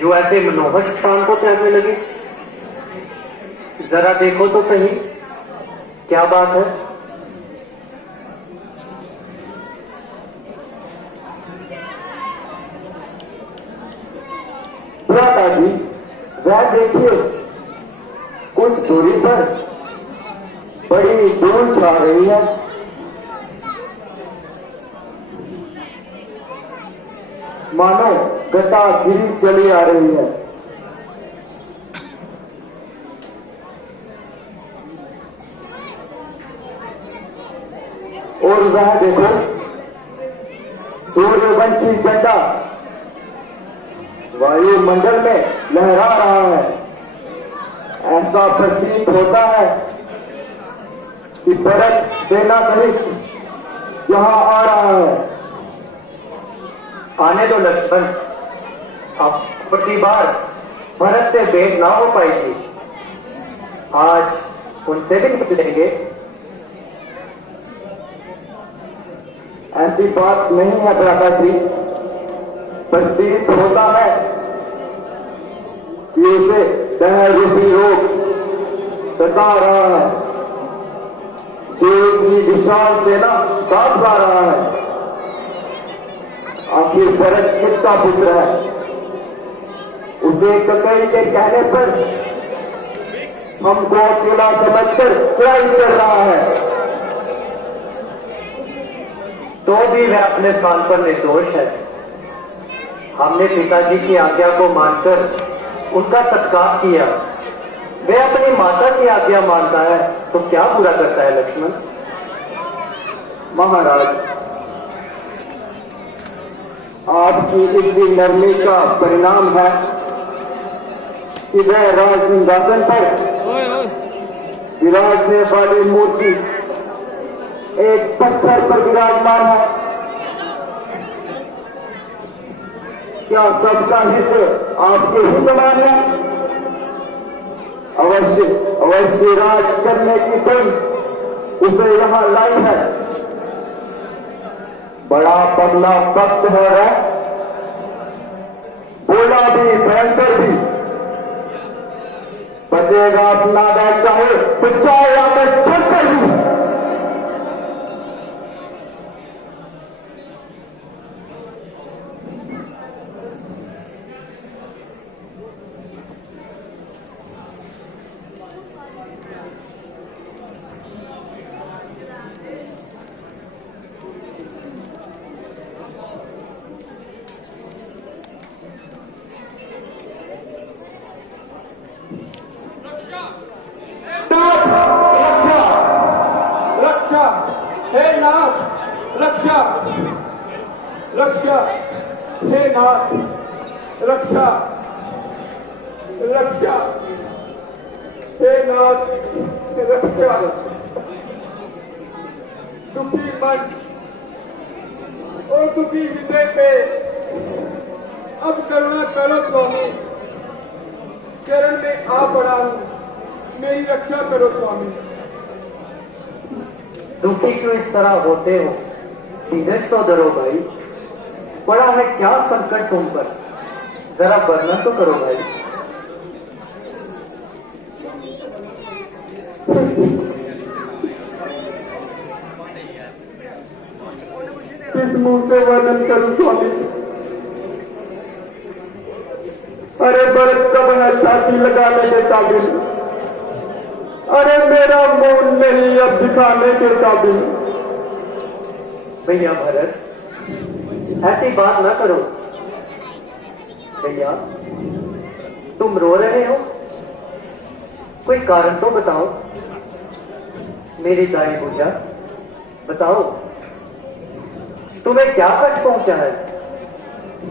जो ऐसे मनोहर स्थान को त्यागने लगे? जरा देखो तो सही, क्या बात है? जी, वह देखिए, कुछ दूरी पर बड़ी धूल छा रही है। मानो गता गिरी चली आ रही है। और वह देखो, सूर्यवंशी झंडा वायुमंडल में लहरा रहा है। ऐसा प्रतीत होता है कि भरत सेना सहित यहां आ रहा है। आने दो लक्ष्मण, अब पिछली बार भरत से भेंट ना हो पाई थी, आज उनसे भी निपट लेंगे। ऐसी बात नहीं है भ्राता जी, प्रतीत होता है कि उसे दह रूपी रोग सता रहा है, जो इतनी विशाल सेना साथ ला रहा है। आखिर भरत किसका पुत्र है? उसे ककई के कहने पर हमको अकेला समझकर क्या ही चल रहा है? तो भी वह अपने स्थान पर निर्दोष है। हमने पिताजी की आज्ञा को मानकर उनका सत्कार किया। वह अपनी माता की आज्ञा मानता है तो क्या बुरा करता है लक्ष्मण? महाराज, आपकी इतनी नरमी का परिणाम है कि वह राज सिंहासन पर विराजने वाली मूर्ति एक पत्थर पर विराजमान है। क्या सबका हित आपके ही समान है? अवश्य अवश्य राज करने की तुम उसे यहां लाई है। बड़ा पगला भक्त है वह, बोला भी भयंकर भी। बचेगा अपना बैठ, चाहे तो चाहे या मैं चलकर भी। रक्षा, हे नाथ, रक्षा, रक्षा, हे नाथ, रक्षा। दुखी मन और दुखी हृदय पे अब करुणा करो स्वामी, चरण में आ पड़ा हूं, मेरी रक्षा करो स्वामी। दुखी क्यों इस तरह होते हो? सीधे तो डरो भाई, पड़ा है क्या संकट तुम पर? जरा वर्णन तो करो भाई। किस मुंह से वर्णन करूं स्वामी? अरे भरत कब है छाती लगाने के काबिल? अरे मेरा मुंह नहीं अब दिखाने के काबिल। भैया भरत, ऐसी बात ना करो। भैया, तुम रो रहे हो, कोई कारण तो बताओ। मेरी दाई पूजा, बताओ तुम्हें क्या कष्ट पहुंचा है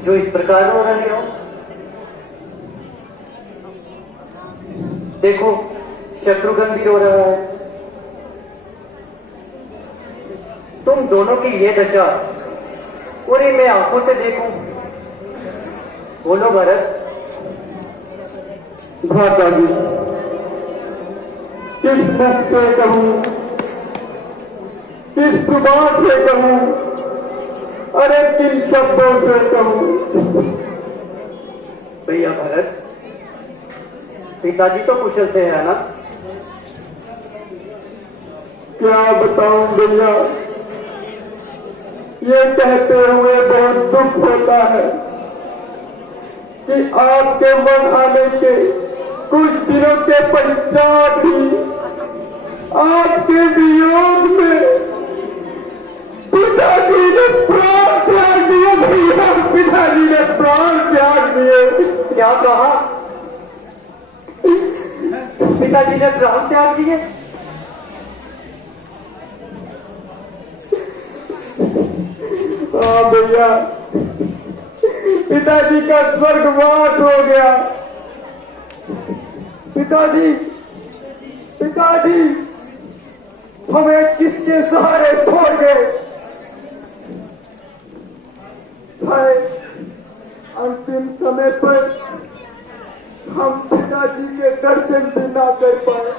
जो इस प्रकार रो रहे हो? देखो, शत्रुघ्न भी रो रहा है। तुम दोनों की ये दशा पूरी मैं आंखों से देखूं। बोलो भरत। भ्राता जी, किस मुख से कहूं, किस जुबान से कहूं, अरे किन शब्दों से कहूं? भैया भरत, पिताजी तो कुशल से है ना? क्या बताऊं भैया, ये कहते हुए बहुत दुख होता है कि आपके मन आने के कुछ दिनों के पश्चात ही आपके वियोग में पिताजी ने प्राण त्याग दिए भैया, पिताजी ने प्राण त्याग दिए। क्या कहा? पिताजी ने प्राण त्याग दिए? हाँ भैया, पिताजी का स्वर्गवास हो गया। पिताजी, पिताजी हमें किसके सहारे छोड़ गए? हाय, अंतिम समय पर हम पिताजी के दर्शन भी ना कर पाए।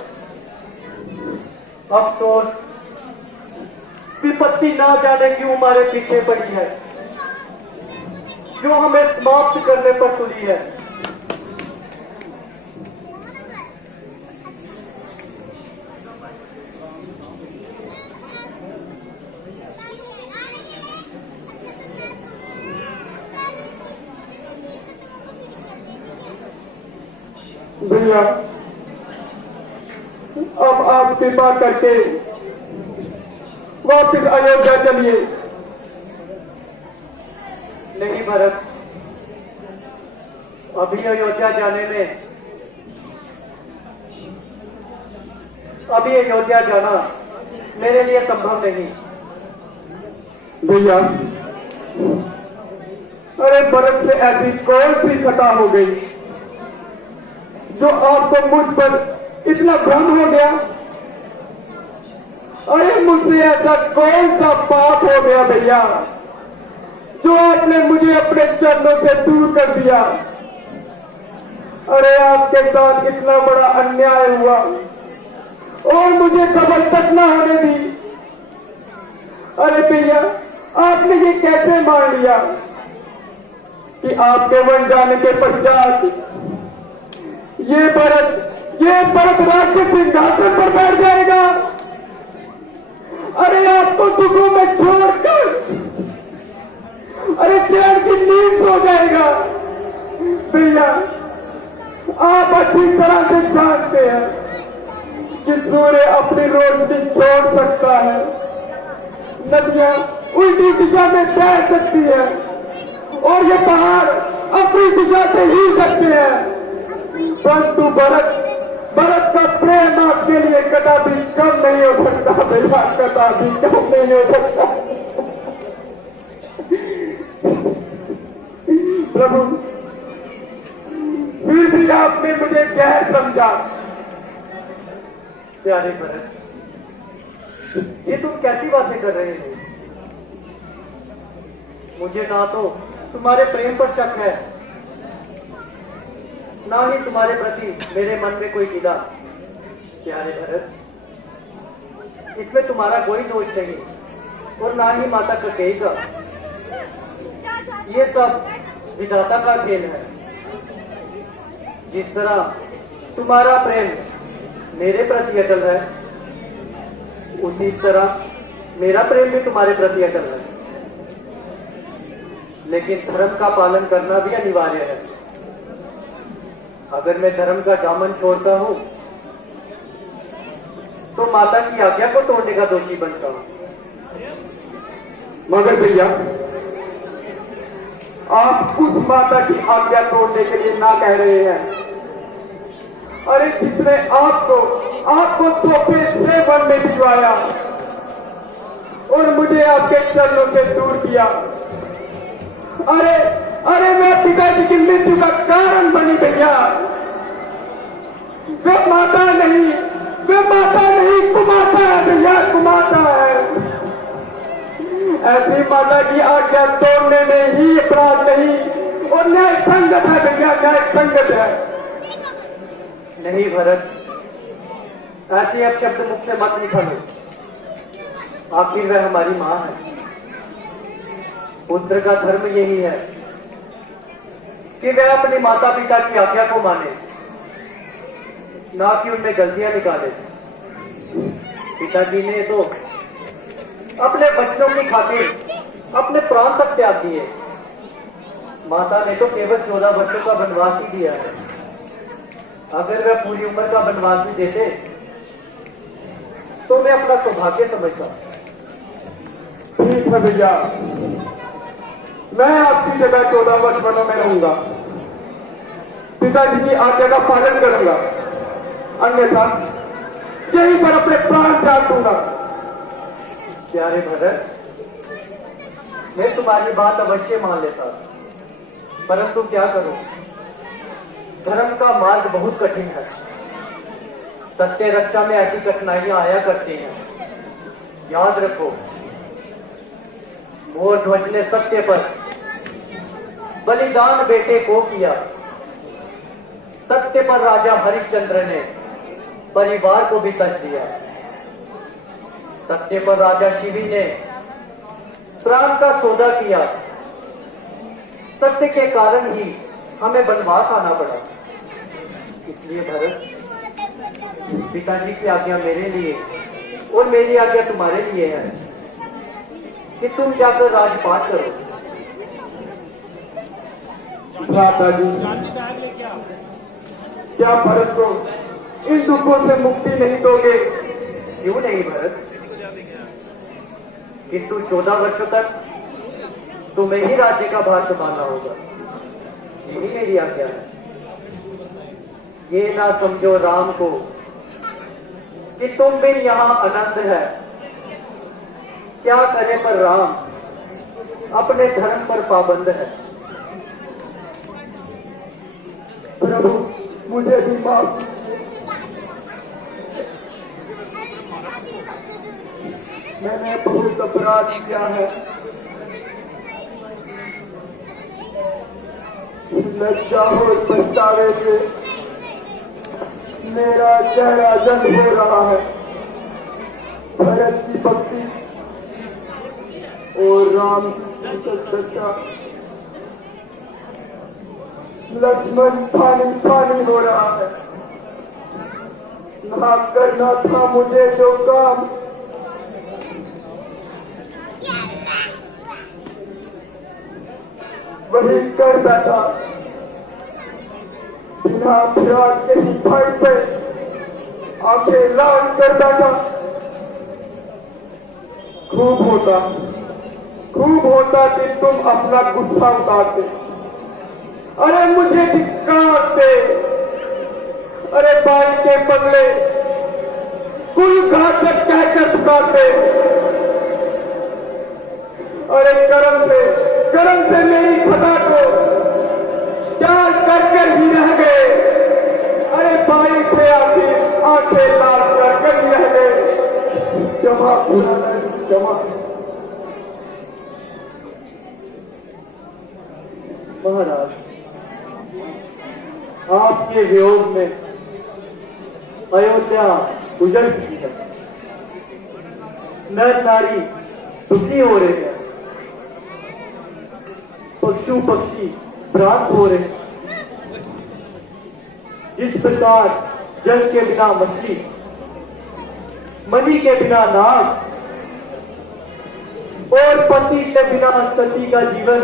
अफसोस, विपत्ति ना जाने क्यों हमारे पीछे पड़ी है, जो हमें समाप्त करने पर तुली है। भैया, अब आप कृपा करके वापिस अयोध्या चलिए। नहीं भरत, अभी अयोध्या जाने में, अभी अयोध्या जाना मेरे लिए संभव नहीं। भैया, अरे भरत से ऐसी कौन सी खता हो गई जो आपको मुझ पर इतना भ्रम हो गया? अरे मुझसे ऐसा कौन सा पाप हो गया भैया जो आपने मुझे अपने चरणों से दूर कर दिया? अरे आपके साथ इतना बड़ा अन्याय हुआ और मुझे खबर तक ना होने दी। अरे भैया, आपने ये कैसे मान लिया कि आपके वन जाने के पश्चात ये भरत राक्षस सिंहासन पर बैठ जाएगा? अरे आपको दुखों में छोड़कर अरे चैन की नींद सो जाएगा। भैया, आप अच्छी तरह से जानते हैं कि सूर्य अपनी रोशनी छोड़ सकता है, नदियां उल्टी दिशा में तैर सकती है और ये पहाड़ अपनी दिशा से ही सकते हैं, परंतु भरत का प्रेम आपके लिए कदापि कम नहीं हो सकता भैया, कदापि कम नहीं हो सकता। प्रभु, फिर भी आपने मुझे गैर समझा। प्यारे भरत, ये तुम कैसी बातें कर रहे हो? मुझे ना तो तुम्हारे प्रेम पर शक है, ना ही तुम्हारे प्रति मेरे मन में कोई गिला। प्यारे भरत, इसमें तुम्हारा कोई दोष नहीं और ना ही माता ककेई का। ये सब विधाता का खेल है। जिस तरह तुम्हारा प्रेम मेरे प्रति अटल है, उसी तरह मेरा प्रेम भी तुम्हारे प्रति अटल है। लेकिन धर्म का पालन करना भी अनिवार्य है। अगर मैं धर्म का दामन छोड़ता हूं तो माता की आज्ञा को तोड़ने का दोषी बनता हूं। मगर भैया, आप उस माता की आज्ञा तोड़ने के लिए ना कह रहे हैं। अरे जिसने आपको तोहफे से वन में भिजवाया और मुझे आपके चरणों से दूर किया। अरे मैं पिताजी की मृत्यु का कारण बनी भैया। वे माता नहीं कुमाता है भैया, कुमाता है। ऐसी माता की आज्ञा तोड़ने में ही अपराध नहीं और न्याय संगत है भैया, न्याय संगत है। नहीं भरत, ऐसे अपशब्द मुख से मत निकालो। आखिर वह हमारी मां है। पुत्र का धर्म यही है कि वह अपने माता पिता की आज्ञा को माने, ना कि उनमें गलतियां निकाले। पिताजी ने तो अपने बच्चों की खातिर अपने प्राण तक त्याग दिए। माता ने तो केवल 14 वर्षों का वनवास ही दिया है। अगर वह पूरी उम्र का वनवास भी देते तो मैं अपना सौभाग्य समझता। ठीक है भैया, मैं आपकी जगह 14 वर्ष वनों में रहूंगा, पिताजी की आज्ञा का पालन करूंगा, अन्यथा यहीं पर अपने प्राण त्याग दूंगा। प्यारे भरत, मैं तुम्हारी बात अवश्य मान लेता, परंतु क्या करूं, धर्म का मार्ग बहुत कठिन है। सत्य रक्षा में ऐसी कठिनाइयां आया करती हैं। याद रखो, मोर ध्वज ने सत्य पर बलिदान बेटे को किया। सत्य पर राजा हरिश्चंद्र ने परिवार को भी तज दिया। सत्य पर राजा शिवी ने प्राण का सौदा किया। सत्य के कारण ही हमें वनवास आना पड़ा। इसलिए भरत, पिताजी की आज्ञा मेरे लिए और मेरी आज्ञा तुम्हारे लिए है कि तुम जाकर राजपाट करो। भ्राता जी, क्या भरत को इन दुखों से मुक्ति नहीं दोगे? क्यों नहीं भरत, किंतु 14 वर्षों तक तुम्हें ही राज्य का भार संभालना होगा। यही मेरी आज्ञा है। ये ना समझो राम को कि तुम भी यहाँ आनंद है। क्या करे पर राम अपने धर्म पर पाबंद है। प्रभु, मुझे भी माफ। मैंने बहुत अपराध किया है। लज्जा हो पछतावे से मेरा चेहरा जंग हो रहा है। भरत की भक्ति और राम की सच्चा, लक्ष्मण पानी पानी हो रहा है। ना करना था मुझे जो काम, वही कर बैठा। बिना फिराक के ही भाई पे आंखें लाल कर बैठा। खूब होता कि तुम अपना गुस्सा उतारते। अरे मुझे धिक्कारते। अरे भाई के बदले कुल घातक कहकर पुकारते। अरे कर्म से मेरी खता को त्याग कर ही रह गए। अरे भाई थे आंखें लाल कर ही रह गए। क्षमा महाराज, आपके वियोग में अयोध्या गुजर चुकी है। नर नारी दुखी हो रहे हैं, पशु पक्षी भ्रांत हो रहे हैं। जिस प्रकार जल के बिना मछली, मणि के बिना नाग और पति के बिना सती का जीवन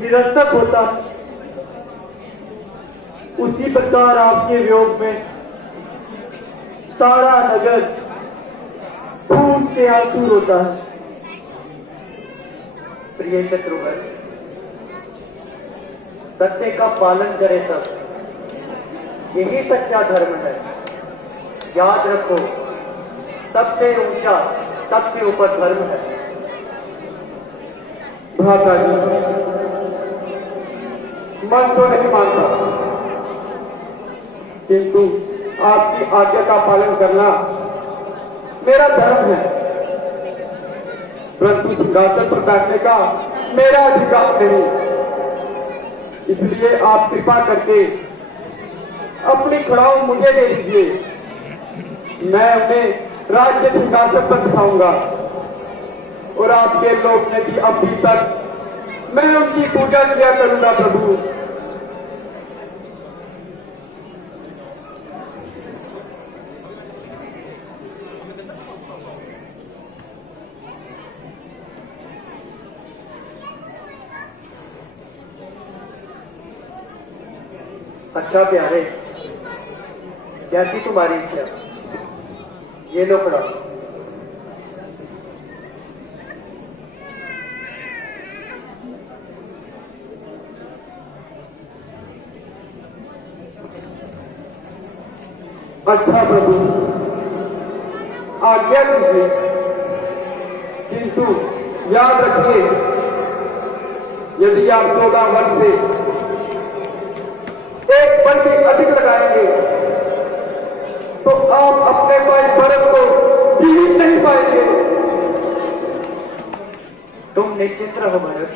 निरर्थक होता, उसी प्रकार आपके वियोग में सारा नगर खून से आंसू रोता है। प्रिय शत्रुघ्न, सत्य का पालन करे सब, यही सच्चा धर्म है। याद रखो, सबसे ऊंचा सबसे ऊपर धर्म है। भ्राता जी, मन तो नहीं मानता, किंतु आपकी आज्ञा का पालन करना मेरा धर्म है। परंतु सिंहासन पर बैठने का मेरा अधिकार नहीं। इसलिए आप कृपा करके अपनी खड़ाऊ मुझे दे दीजिए। मैं उन्हें राज्य सिंहासन पर बिठाऊंगा और आपके लोग ने भी अभी तक मैं उनकी पूजा किया करूंगा प्रभु। अच्छा प्यारे, जैसी तुम्हारी इच्छा। ये लो पढ़ो। अच्छा प्रभु, आज्ञा कीजिए, किंतु याद रखिए, यदि आप 14 वर्ष से एक पल भी अधिक लगाएंगे तो आप अपने भाई भरत को जीवित नहीं पाएंगे। तुम निश्चिंत रहो भरत,